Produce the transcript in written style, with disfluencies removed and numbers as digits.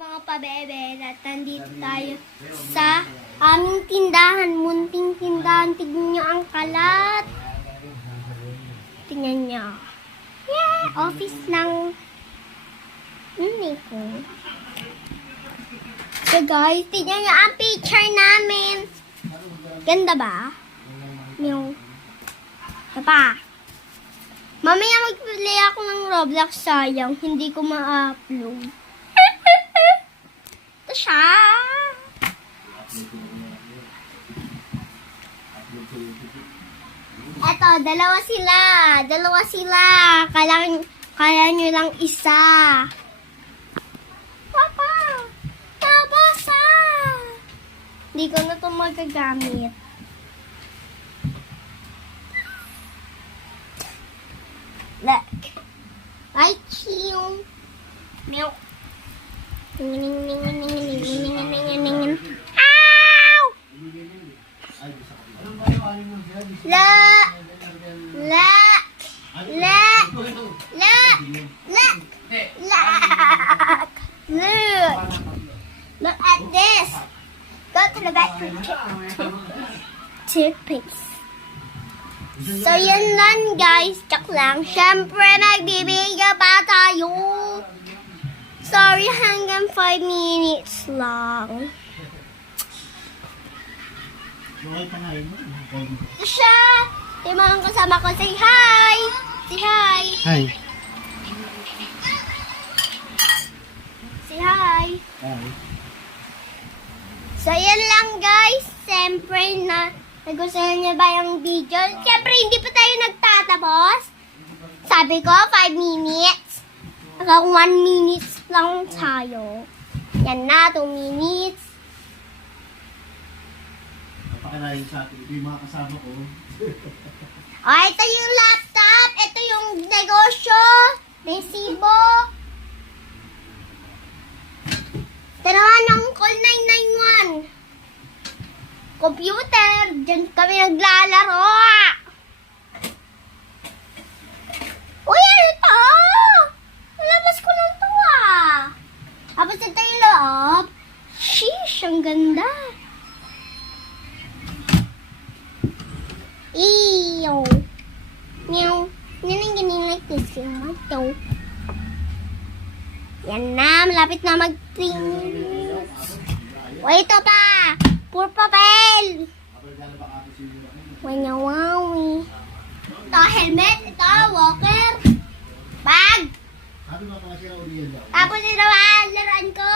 Mga pabebe, at nandito tayo sa aming tindahan, munting tindahan. Tignan nyo ang kalat. Tignan nyo. Yeah, office ng ko. So guys, tignan nyo ang picture namin. Ganda ba? Yung pa. Mamaya mag-play ako ng Roblox, sayang. Hindi ko ma-upload. Ito siya. Eto, dalawa sila. Dalawa sila. Kaya nyo lang isa. Papa! Nabasa! Hindi ko na ito magagamit. Look. Ay, chiyong. Meow. Ow! La! La! La! La! La! Look! Look! Look at this! Go to the bathroom. Toothpaste. So, yan lang guys. Chak lang. Siyempre, magbibigay pa tayo. Sorry, hanggang 5 minutes lang. Ito siya. Yung mga kasama ko. Say hi. Say hi. Hi. Say hi. Hi. So, yan lang guys. Siyempre na nagustuhan niyo ba yung video? Siyempre, hindi pa tayo nagtatapos. Sabi ko, 5 minutes. Hanggang 1 minute lang tayo. Yan na, 2 minutes. Napakalain sa atin. Ito yung mga kasama ko. Oh, ito yung laptop. Ito yung negosyo. Resibo. Ito naman ang call 991. Computer. Diyan kami naglalaro. Uy, ano ito? Nalabas ko lang ito ah. Tapos ito yung loob. Sheesh, ang ganda. Ew. Meow. Ganun like this yung mato. Yan na, malapit na mag-3 minutes. Wait, ito pa. Puro papel. Wanyawawi. Ito, helmet. Ito, walker. Bag. Tapos ito, laruan ko.